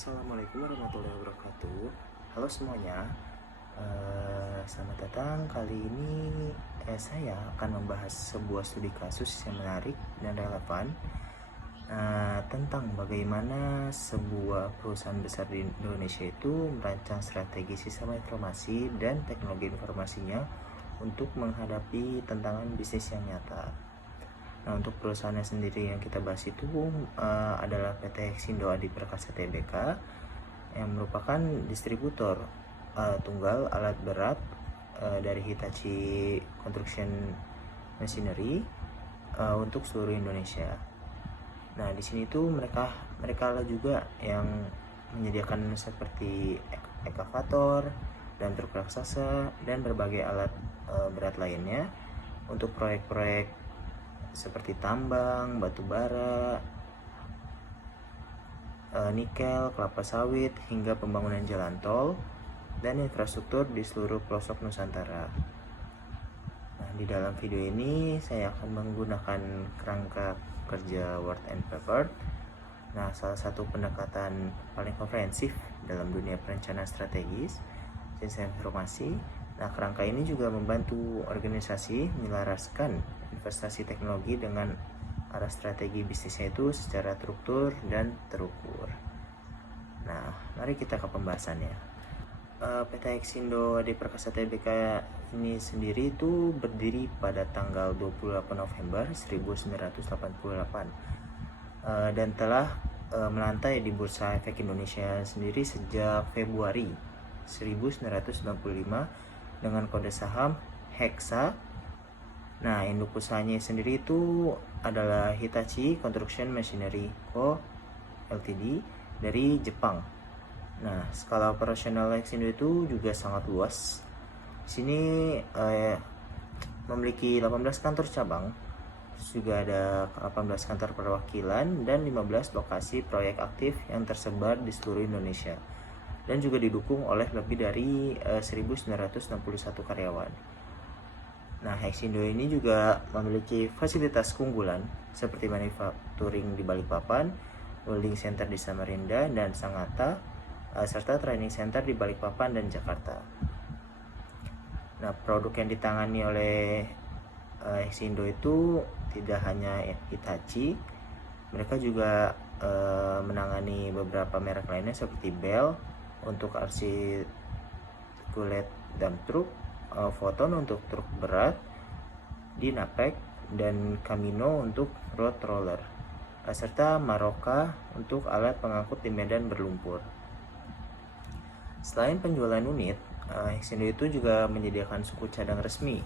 Assalamualaikum warahmatullahi wabarakatuh. Halo semuanya, selamat datang. Kali ini saya akan membahas sebuah studi kasus yang menarik dan relevan tentang bagaimana sebuah perusahaan besar di Indonesia itu merancang strategi sistem informasi dan teknologi informasinya untuk menghadapi tantangan bisnis yang nyata. Nah, untuk perusahaannya sendiri yang kita bahas itu adalah PT Hexindo Adi Perkasa Tbk yang merupakan distributor tunggal alat berat dari Hitachi Construction Machinery untuk seluruh Indonesia. Nah, di sini tuh mereka lah juga yang menyediakan seperti ekskavator dan truk raksasa dan berbagai alat berat lainnya untuk proyek-proyek seperti tambang, batu bara, nikel, kelapa sawit, hingga pembangunan jalan tol dan infrastruktur di seluruh pelosok Nusantara. Nah, di dalam video ini saya akan menggunakan kerangka kerja Word and Paper. Nah, salah satu pendekatan paling komprehensif dalam dunia perencanaan strategis sistem informasi. Nah, kerangka ini juga membantu organisasi menyelaraskan investasi teknologi dengan arah strategi bisnisnya itu secara struktur dan terukur. Nah, mari kita ke pembahasannya. PT Hexindo Adi Perkasa Tbk ini sendiri itu berdiri pada tanggal 28 November 1988 dan telah melantai di Bursa Efek Indonesia sendiri sejak Februari 1995 dengan kode saham Hexa. Nah, induk usahanya sendiri itu adalah Hitachi Construction Machinery Co. Ltd. dari Jepang. Nah, skala operasional Hexindo itu juga sangat luas. Di sini memiliki 18 kantor cabang, terus juga ada 18 kantor perwakilan dan 15 lokasi proyek aktif yang tersebar di seluruh Indonesia, dan juga didukung oleh lebih dari 1961 karyawan. Nah, Hexindo ini juga memiliki fasilitas keunggulan seperti manufacturing di Balikpapan, welding center di Samarinda dan Sangatta, serta training center di Balikpapan dan Jakarta. Nah, produk yang ditangani oleh Hexindo itu tidak hanya Hitachi, mereka juga menangani beberapa merek lainnya seperti Bell untuk articulate dump truck, Foton untuk truk berat, Dynapec dan Camino untuk road roller, serta Maroka untuk alat pengangkut di medan berlumpur. Selain penjualan unit, Hexindo itu juga menyediakan suku cadang resmi,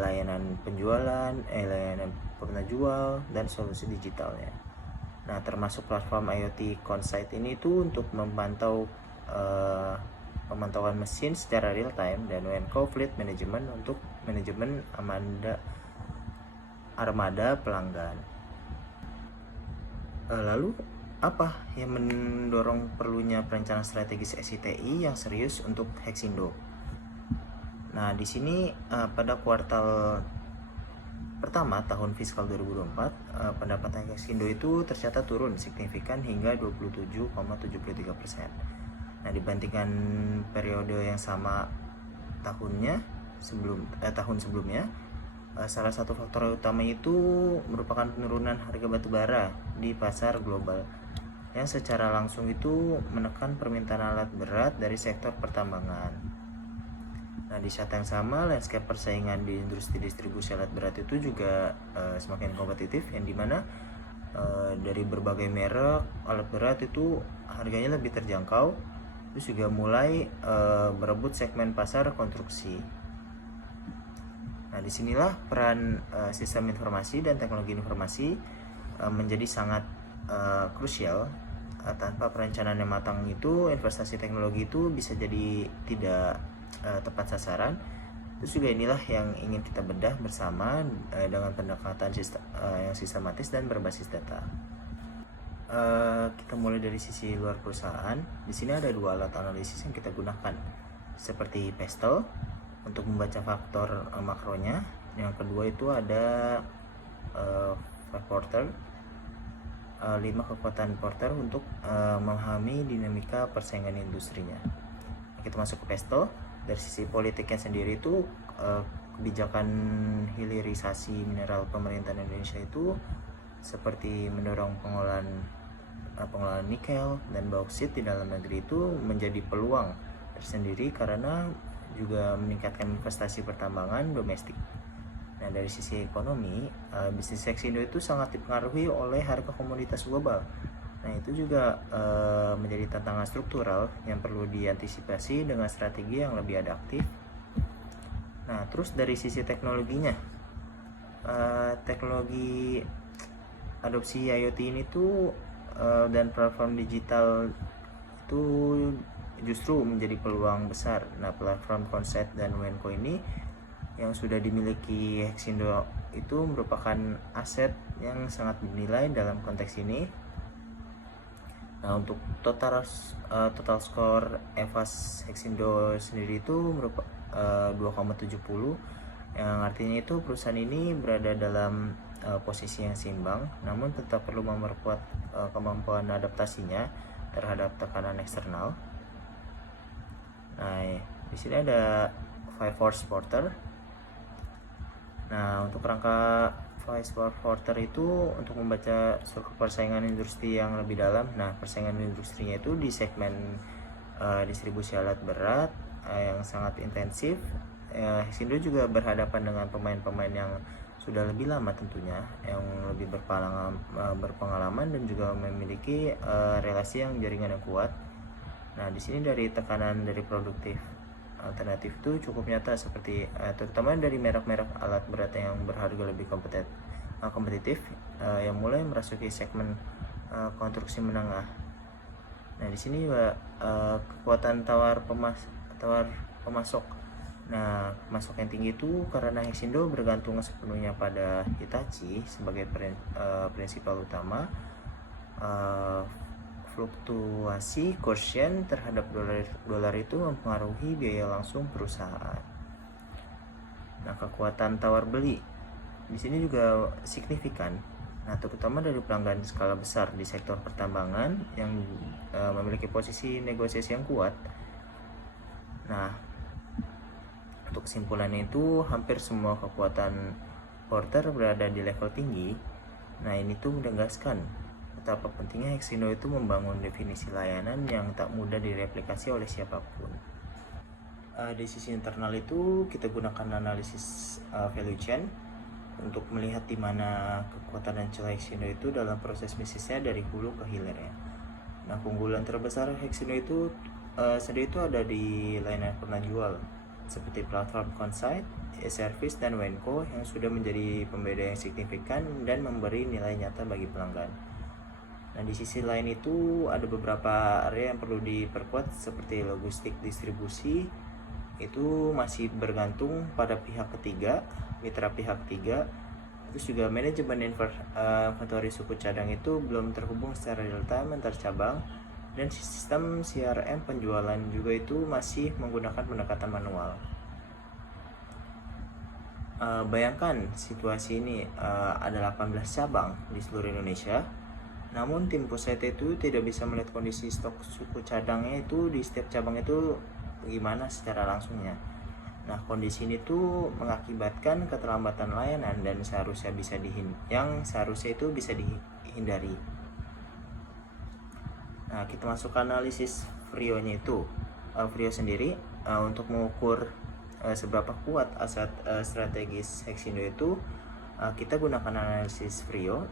layanan penjualan, layanan purna jual, dan solusi digitalnya. Nah, termasuk platform IoT Consite ini itu untuk pemantauan mesin secara real time dan Wenco Fleet Management untuk manajemen armada pelanggan. Lalu apa yang mendorong perlunya perencanaan strategis SITI yang serius untuk Hexindo? Nah, di sini pada kuartal pertama tahun fiskal 2024, pendapatan Hexindo itu tercatat turun signifikan hingga 27,73%. Nah, dibandingkan periode yang sama tahun sebelumnya, salah satu faktor utama itu merupakan penurunan harga batu bara di pasar global yang secara langsung itu menekan permintaan alat berat dari sektor pertambangan. Nah, di saat yang sama, landscape persaingan di industri distribusi alat berat itu juga semakin kompetitif, yang dimana dari berbagai merek alat berat itu harganya lebih terjangkau, terus juga mulai berebut segmen pasar konstruksi. Nah, disinilah peran sistem informasi dan teknologi informasi menjadi sangat krusial. Tanpa perencanaan yang matang itu, investasi teknologi itu bisa jadi tidak tepat sasaran. Terus juga inilah yang ingin kita bedah bersama dengan pendekatan yang sistematis dan berbasis data. Kita mulai dari sisi luar perusahaan. Di sini ada dua alat analisis yang kita gunakan, seperti Pestle untuk membaca faktor makronya. Yang kedua itu ada Five Porter 5 kekuatan Porter untuk memahami dinamika persaingan industrinya. Kita masuk ke Pesto. Dari sisi politiknya sendiri itu kebijakan hilirisasi mineral pemerintahan Indonesia itu seperti mendorong pengolahan nikel dan bauksit di dalam negeri itu menjadi peluang tersendiri karena juga meningkatkan investasi pertambangan domestik. Nah, dari sisi ekonomi, bisnis Hexindo itu sangat dipengaruhi oleh harga komoditas global. Nah, itu juga menjadi tantangan struktural yang perlu diantisipasi dengan strategi yang lebih adaptif. Nah, terus dari sisi teknologinya, teknologi adopsi IoT ini tuh dan platform digital itu justru menjadi peluang besar. Nah, platform Konsep dan Wenco ini yang sudah dimiliki Hexindo itu merupakan aset yang sangat bernilai dalam konteks ini. Nah, untuk total skor EVAS Hexindo sendiri itu merupakan 2,70, yang artinya itu perusahaan ini berada dalam posisi yang seimbang, namun tetap perlu memperkuat kemampuan adaptasinya terhadap tekanan eksternal. Nah, di sini ada 5 Force Porter. Nah, untuk rangka Vice Porter itu untuk membaca struktur persaingan industri yang lebih dalam. Nah, persaingan industrinya itu di segmen distribusi alat berat yang sangat intensif. Hexindo juga berhadapan dengan pemain-pemain yang sudah lebih lama tentunya, yang lebih berpengalaman dan juga memiliki relasi yang jaringan yang kuat. Nah, di sini dari tekanan dari produktif alternatif itu cukup nyata, seperti terutama dari merek-merek alat berat yang berharga lebih kompetitif yang mulai merasuki segmen konstruksi menengah. Nah, di sini juga kekuatan tawar pemasok. Nah, pemasok yang tinggi itu karena Hexindo bergantung sepenuhnya pada Hitachi sebagai prinsipal utama. Fluktuasi kursen terhadap dolar itu mempengaruhi biaya langsung perusahaan. Nah, kekuatan tawar beli di sini juga signifikan. Nah, terutama dari pelanggan skala besar di sektor pertambangan yang memiliki posisi negosiasi yang kuat. Nah, untuk kesimpulannya itu hampir semua kekuatan Porter berada di level tinggi. Nah, ini tuh menegaskan betapa pentingnya Hexindo itu membangun definisi layanan yang tak mudah direplikasi oleh siapapun. Di sisi internal itu kita gunakan analisis value chain untuk melihat di mana kekuatan dan celah Hexindo itu dalam proses bisnisnya dari hulu ke hilirnya. Nah, keunggulan terbesar Hexindo itu sendiri itu ada di layanan penjual seperti platform Konsep, e-service dan Wenco yang sudah menjadi pembeda yang signifikan dan memberi nilai nyata bagi pelanggan. Nah, di sisi lain itu ada beberapa area yang perlu diperkuat seperti logistik distribusi itu masih bergantung pada pihak ketiga, mitra pihak ketiga. Terus juga manajemen inventory suku cadang itu belum terhubung secara real time antar cabang, dan sistem CRM penjualan juga itu masih menggunakan pendekatan manual. Bayangkan situasi ini, ada 18 cabang di seluruh Indonesia. Namun tim pusat itu tidak bisa melihat kondisi stok suku cadangnya itu di setiap cabang itu gimana secara langsungnya. Nah, kondisi ini tuh mengakibatkan keterlambatan layanan dan seharusnya itu bisa dihindari. Nah, kita masuk ke analisis Frio-nya itu. Frio sendiri untuk mengukur seberapa kuat aset strategis Hexindo itu, kita gunakan analisis Frio.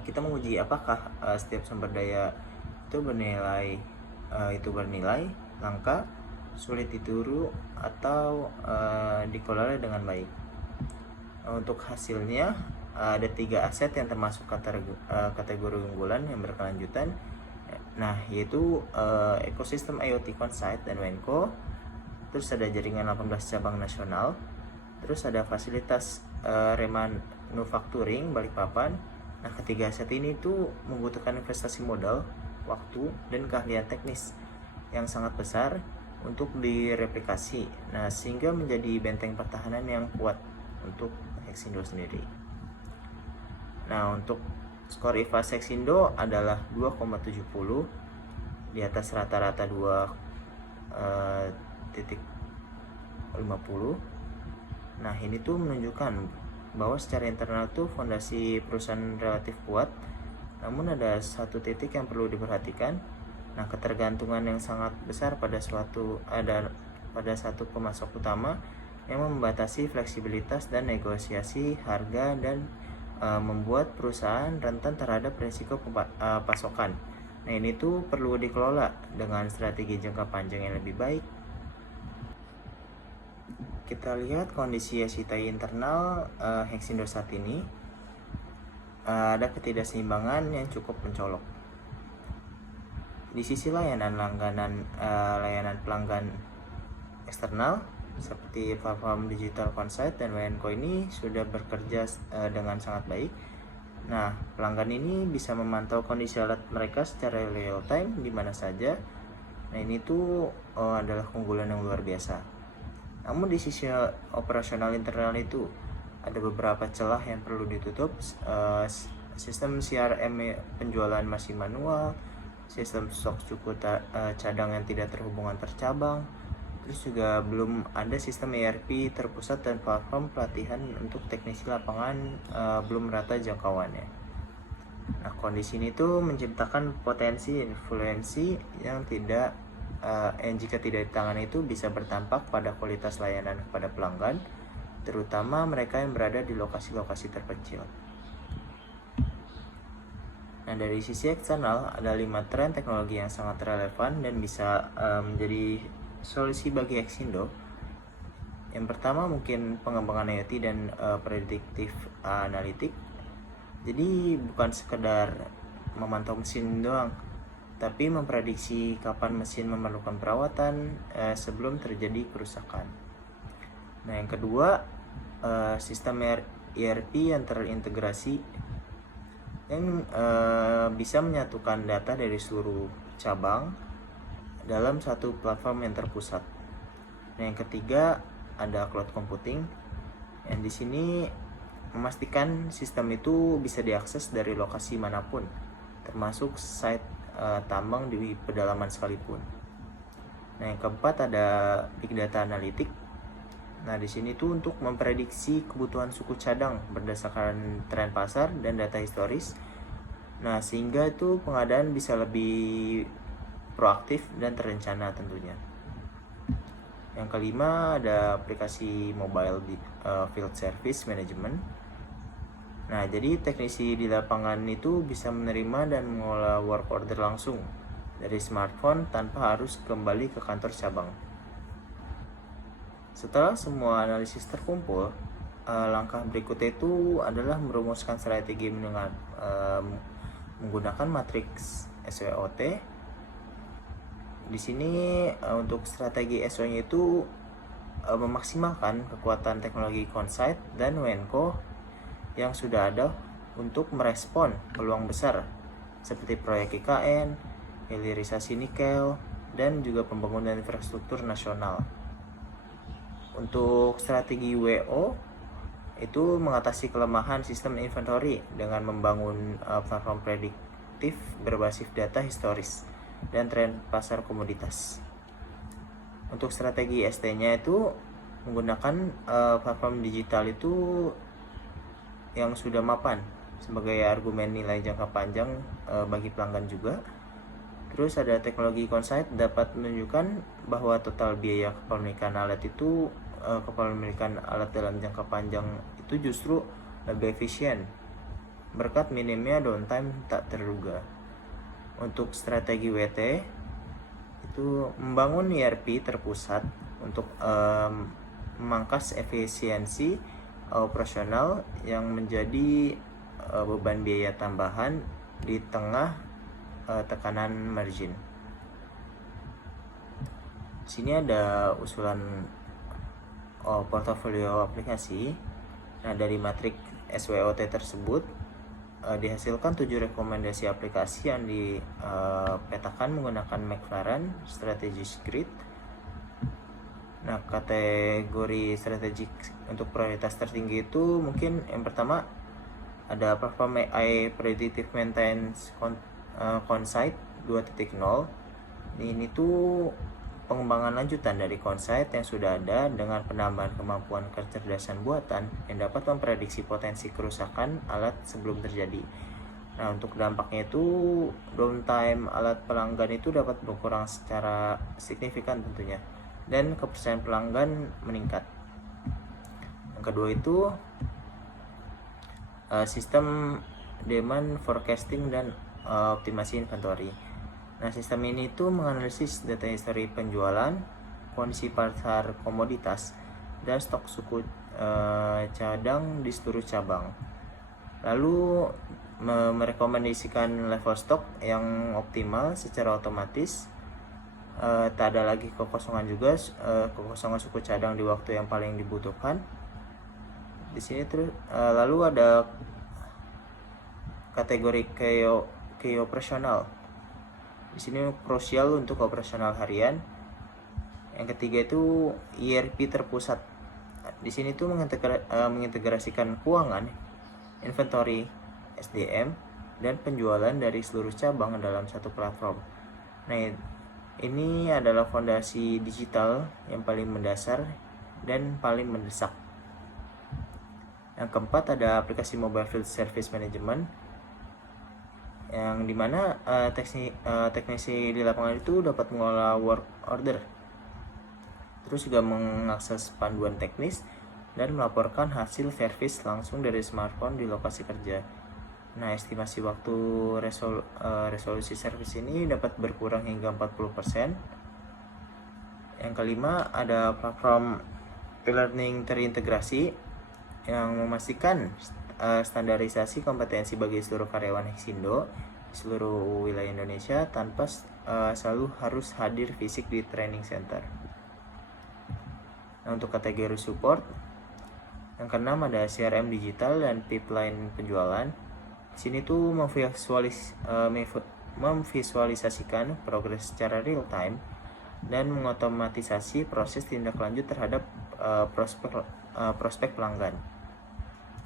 Kita menguji apakah setiap sumber daya itu bernilai langka, sulit ditiru atau dikelola dengan baik. Untuk hasilnya ada 3 aset yang termasuk kategori unggulan yang berkelanjutan. Nah, yaitu ekosistem IoT Konsep dan Wenco, terus ada jaringan 18 cabang nasional, terus ada fasilitas remanufacturing Balikpapan. Nah, ketiga aset ini tuh membutuhkan investasi modal, waktu, dan keahlian teknis yang sangat besar untuk direplikasi. Nah, sehingga menjadi benteng pertahanan yang kuat untuk Hexindo sendiri. Nah, untuk skor IVAS Hexindo adalah 2,70 di atas rata-rata 2,50. Nah, ini tuh menunjukkan bahwa secara internal tuh fondasi perusahaan relatif kuat. Namun ada satu titik yang perlu diperhatikan. Nah, ketergantungan yang sangat besar pada satu pemasok utama yang membatasi fleksibilitas dan negosiasi harga dan membuat perusahaan rentan terhadap risiko pasokan. Nah, ini tuh perlu dikelola dengan strategi jangka panjang yang lebih baik. Kita lihat kondisi SCTI internal Hexindo saat ini. Ada ketidakseimbangan yang cukup mencolok. Di sisi layanan pelanggan eksternal seperti platform digital Consite dan WNCO ini sudah bekerja dengan sangat baik. Nah, pelanggan ini bisa memantau kondisi alat mereka secara real time di mana saja. Nah, ini tuh adalah keunggulan yang luar biasa. Namun di sisi operasional internal itu ada beberapa celah yang perlu ditutup. Sistem CRM penjualan masih manual, sistem stok cukup cadang yang tidak terhubung antar cabang. Terus juga belum ada sistem ERP terpusat dan platform pelatihan untuk teknisi lapangan belum merata jangkauannya. Nah, kondisi ini tuh menciptakan potensi influensi yang jika tidak ditangani itu bisa berdampak pada kualitas layanan kepada pelanggan, terutama mereka yang berada di lokasi-lokasi terpencil. Nah, dari sisi eksternal ada 5 tren teknologi yang sangat relevan dan bisa menjadi solusi bagi Hexindo. Yang pertama mungkin pengembangan IoT dan predictive analytics. Jadi bukan sekedar memantau mesin doang, tapi memprediksi kapan mesin memerlukan perawatan sebelum terjadi kerusakan. Nah, yang kedua sistem ERP yang terintegrasi yang bisa menyatukan data dari seluruh cabang dalam satu platform yang terpusat. Nah, yang ketiga ada cloud computing yang di sini memastikan sistem itu bisa diakses dari lokasi manapun, termasuk site tambang di pedalaman sekalipun. Nah, yang keempat ada big data analytics. Nah, di sini tuh untuk memprediksi kebutuhan suku cadang berdasarkan tren pasar dan data historis. Nah, sehingga itu pengadaan bisa lebih proaktif dan terencana tentunya. Yang kelima ada aplikasi mobile field service management. Nah, jadi teknisi di lapangan itu bisa menerima dan mengolah work order langsung dari smartphone tanpa harus kembali ke kantor cabang. Setelah semua analisis terkumpul, langkah berikutnya itu adalah merumuskan strategi menggunakan matriks SWOT. Di sini untuk strategi SO-nya itu memaksimalkan kekuatan teknologi Consite dan WNCO yang sudah ada untuk merespon peluang besar seperti proyek IKN, hilirisasi nikel, dan juga pembangunan infrastruktur nasional. Untuk strategi WO itu mengatasi kelemahan sistem inventory dengan membangun platform prediktif berbasis data historis dan tren pasar komoditas. Untuk strategi ST-nya itu menggunakan platform digital itu yang sudah mapan sebagai argumen nilai jangka panjang bagi pelanggan juga. Terus ada teknologi Consite dapat menunjukkan bahwa total biaya kepemilikan alat dalam jangka panjang itu justru lebih efisien berkat minimnya downtime tak terduga. Untuk strategi WT itu membangun ERP terpusat untuk memangkas efisiensi operasional yang menjadi beban biaya tambahan di tengah tekanan margin. Sini ada usulan portofolio aplikasi. Nah, dari matrik SWOT tersebut dihasilkan 7 rekomendasi aplikasi yang dipetakan menggunakan McLaren Strategic Grid. Nah, kategori strategik untuk prioritas tertinggi itu mungkin yang pertama ada platform AI Predictive Maintenance Consight 2.0. Ini tuh pengembangan lanjutan dari Consight yang sudah ada dengan penambahan kemampuan kecerdasan buatan yang dapat memprediksi potensi kerusakan alat sebelum terjadi. Nah, untuk dampaknya itu downtime alat pelanggan itu dapat berkurang secara signifikan tentunya, dan kepercayaan pelanggan meningkat. Yang kedua itu sistem demand forecasting dan optimasi inventory. Nah, sistem ini itu menganalisis data histori penjualan, kondisi pasar komoditas, dan stok suku cadang di seluruh cabang. Lalu merekomendasikan level stok yang optimal secara otomatis. Tak ada lagi kekosongan juga, kekosongan suku cadang di waktu yang paling dibutuhkan. Di sini terus lalu ada kategori key operasional. Di sini krusial untuk operasional harian. Yang ketiga itu ERP terpusat. Di sini tuh mengintegrasikan keuangan, inventory, SDM, dan penjualan dari seluruh cabang dalam satu platform. Nah, ini adalah fondasi digital yang paling mendasar dan paling mendesak. Yang keempat ada aplikasi Mobile Field Service Management, yang dimana teknisi di lapangan itu dapat mengolah work order, terus juga mengakses panduan teknis dan melaporkan hasil servis langsung dari smartphone di lokasi kerja. Nah, estimasi waktu resolusi servis ini dapat berkurang hingga 40%. Yang kelima ada platform e-learning terintegrasi yang memastikan standarisasi kompetensi bagi seluruh karyawan Hexindo di seluruh wilayah Indonesia tanpa selalu harus hadir fisik di training center. Nah, untuk kategori support, yang keenam ada CRM digital dan pipeline penjualan. Di sini tuh memvisualisasikan progres secara real time dan mengotomatisasi proses tindak lanjut terhadap prospek pelanggan.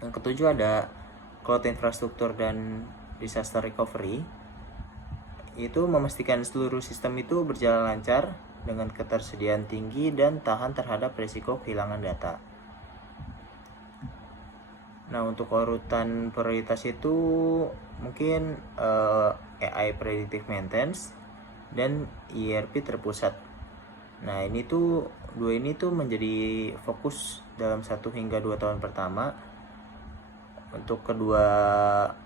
Yang ketujuh ada cloud infrastruktur dan disaster recovery. Itu memastikan seluruh sistem itu berjalan lancar dengan ketersediaan tinggi dan tahan terhadap risiko kehilangan data. Nah, untuk urutan prioritas itu mungkin AI Predictive Maintenance dan ERP terpusat. Nah, dua ini tuh menjadi fokus dalam 1 hingga 2 tahun pertama. Untuk keduanya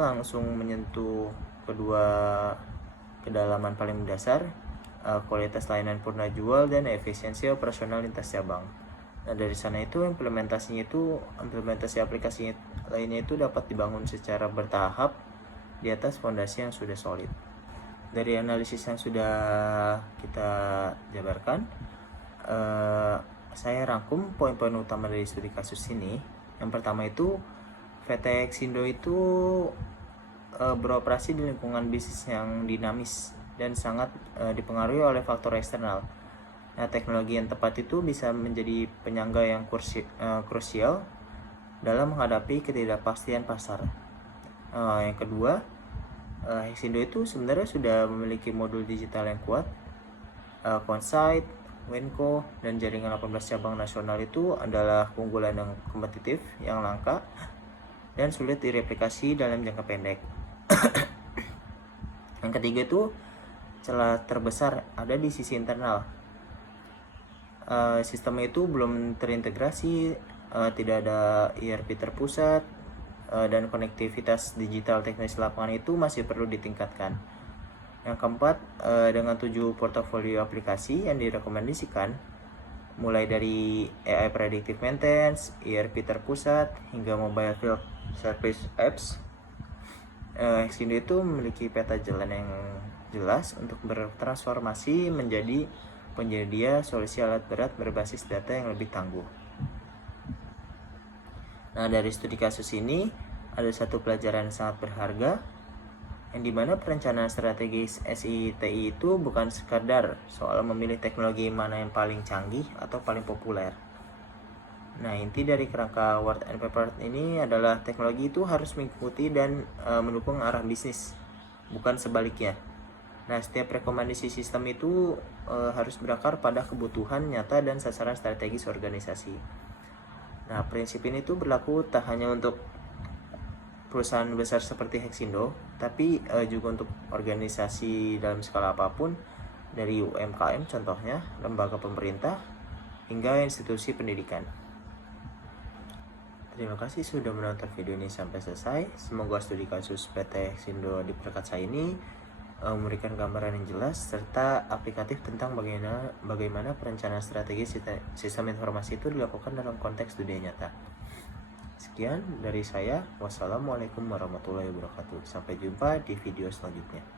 langsung menyentuh kedalaman paling mendasar, kualitas layanan purna jual dan efisiensi operasional lintas cabang. Nah, dari sana itu implementasi aplikasi lainnya itu dapat dibangun secara bertahap di atas fondasi yang sudah solid. Dari analisis yang sudah kita jabarkan, saya rangkum poin-poin utama dari studi kasus ini. Yang pertama itu PT Hexindo itu beroperasi di lingkungan bisnis yang dinamis dan sangat dipengaruhi oleh faktor eksternal. Nah, teknologi yang tepat itu bisa menjadi penyangga yang krusial dalam menghadapi ketidakpastian pasar. Yang kedua, Hexindo itu sebenarnya sudah memiliki modul digital yang kuat. Consight, Wenco, dan jaringan 18 cabang nasional itu adalah keunggulan yang kompetitif, yang langka, dan sulit direplikasi dalam jangka pendek. Yang ketiga itu celah terbesar ada di sisi internal. Sistem itu belum terintegrasi, tidak ada ERP terpusat, dan konektivitas digital teknis lapangan itu masih perlu ditingkatkan. Yang keempat, dengan 7 portofolio aplikasi yang direkomendasikan, mulai dari AI Predictive Maintenance, ERP terpusat, hingga Mobile Field Service Apps, Hexindo itu memiliki peta jalan yang jelas untuk bertransformasi menjadi penyedia solusi alat berat berbasis data yang lebih tangguh. Nah, dari studi kasus ini ada satu pelajaran yang sangat berharga, yang dimana perencanaan strategis SITI itu bukan sekadar soal memilih teknologi mana yang paling canggih atau paling populer. Nah, inti dari kerangka Word and Paper ini adalah teknologi itu harus mengikuti dan mendukung arah bisnis, bukan sebaliknya. Nah, setiap rekomendasi sistem itu harus berakar pada kebutuhan nyata dan sasaran strategis organisasi. Nah, prinsip ini tuh berlaku tak hanya untuk perusahaan besar seperti Hexindo, tapi juga untuk organisasi dalam skala apapun, dari UMKM contohnya, lembaga pemerintah, hingga institusi pendidikan. Terima kasih sudah menonton video ini sampai selesai. Semoga studi kasus PT Hexindo di Perkasa ini memberikan gambaran yang jelas serta aplikatif tentang bagaimana perencanaan strategi sistem informasi itu dilakukan dalam konteks dunia nyata. Sekian dari saya. Wassalamualaikum warahmatullahi wabarakatuh. Sampai jumpa di video selanjutnya.